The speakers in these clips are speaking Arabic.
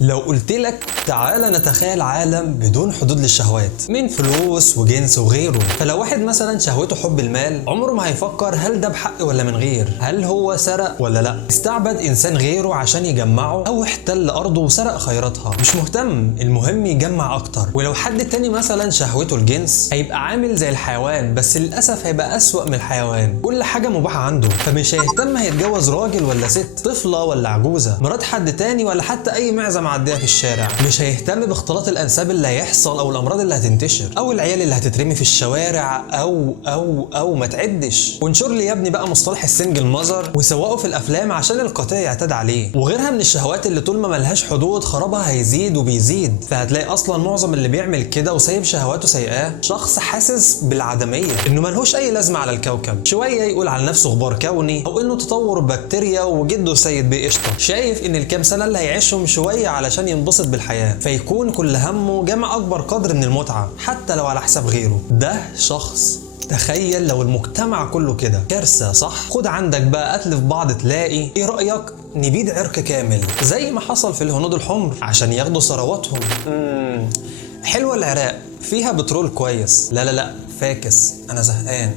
لو قلت لك تعالى نتخيل عالم بدون حدود للشهوات من فلوس وجنس وغيره، فلو واحد مثلا شهوته حب المال عمره ما هيفكر هل ده بحق ولا من غير، هل هو سرق ولا لا، استعبد انسان غيره عشان يجمعه او احتل ارضه وسرق خيراتها، مش مهتم، المهم يجمع اكتر. ولو حد تاني مثلا شهوته الجنس هيبقى عامل زي الحيوان، بس للاسف هيبقى اسوأ من الحيوان، كل حاجه مباحه عنده، فمش هيهتم هيتجوز راجل ولا ست، طفله ولا عجوزه، مرات حد تاني ولا حتى اي معزه معديه في الشارع. مش هيهتم باختلاط الانساب اللي هيحصل او الامراض اللي هتنتشر او العيال اللي هتترمي في الشوارع او ما تعدش. وانشر لي يا ابني بقى مصطلح السنجل ماذر وسوقه في الافلام عشان القطيع يعتاد عليه، وغيرها من الشهوات اللي طول ما ملهاش حدود خرابها هيزيد وبيزيد. فهتلاقي اصلا معظم اللي بيعمل كده وسايب شهواته سيئاه شخص حاسس بالعدميه، انه ملهوش اي لازمه على الكوكب، شويه يقول على نفسه غبار كوني او انه تطور بكتيريا وجده سيد بقشطه، شايف ان الكام سنه اللي هيعيشهم شويه علشان ينبسط بالحياه، فيكون كل همه جمع اكبر قدر من المتعه حتى لو على حساب غيره. ده شخص. تخيل لو المجتمع كله كده، كارثه صح؟ خد عندك بقى قتل في بعض، تلاقي ايه رايك نبيد عرق كامل زي ما حصل في الهنود الحمر عشان ياخدوا ثرواتهم. حلوه العراق فيها بترول كويس، لا فاكس انا زهقان.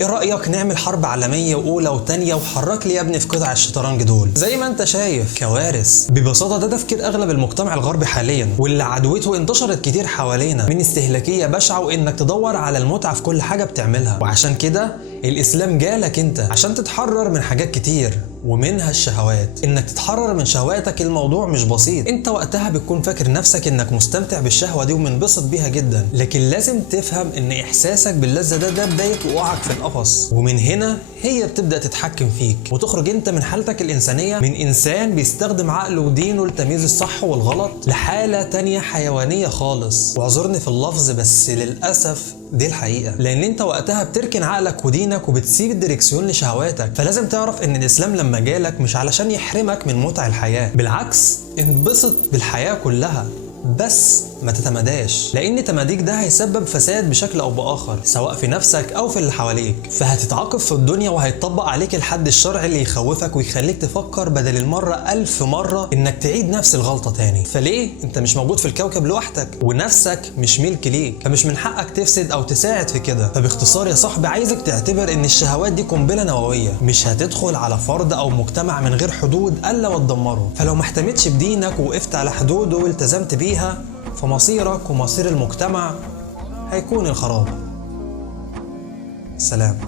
ايه رأيك نعمل حرب عالمية اولى وتانية وحرك لي يا ابني في قطع الشطرنج دول؟ زي ما انت شايف كوارث. ببساطة ده تفكير اغلب المجتمع الغربي حاليا، واللي عدوته انتشرت كتير حوالينا من استهلاكية بشعة وانك تدور على المتعة في كل حاجة بتعملها. وعشان كده الاسلام جالك انت عشان تتحرر من حاجات كتير ومنها الشهوات. انك تتحرر من شهواتك الموضوع مش بسيط، انت وقتها بتكون فاكر نفسك انك مستمتع بالشهوة دي ومنبسط بيها جدا، لكن لازم تفهم ان احساسك باللذة ده بداية وقوعك في القفص، ومن هنا هي بتبدأ تتحكم فيك وتخرج انت من حالتك الانسانية، من انسان بيستخدم عقله ودينه لتمييز الصح والغلط لحالة تانية حيوانية خالص. واعذرني في اللفظ بس للأسف دي الحقيقة، لان انت وقتها بتركن عقلك ودينك وبتسيب الدريكسيون لشهواتك. فلازم تعرف ان الاسلام لما جالك مش علشان يحرمك من متع الحياة، بالعكس انبسط بالحياة كلها بس ما تتمداش، لان تماديك ده هيسبب فساد بشكل او باخر سواء في نفسك او في اللي حواليك، فهتتعاقب في الدنيا وهيطبق عليك الحد الشرعي اللي يخوفك ويخليك تفكر بدل المرة 1000 مرة انك تعيد نفس الغلطة تاني. فليه؟ انت مش موجود في الكوكب لوحدك ونفسك مش ملك ليك، فمش من حقك تفسد او تساعد في كده. فباختصار يا صاحبي عايزك تعتبر ان الشهوات دي قنبلة نووية مش هتدخل على فرد او مجتمع من غير حدود الا وتدمره. فلو ما اهتمتش بدينك ووقفت على حدوده والتزمت بيها فمصيرك ومصير المجتمع هيكون الخراب. سلام.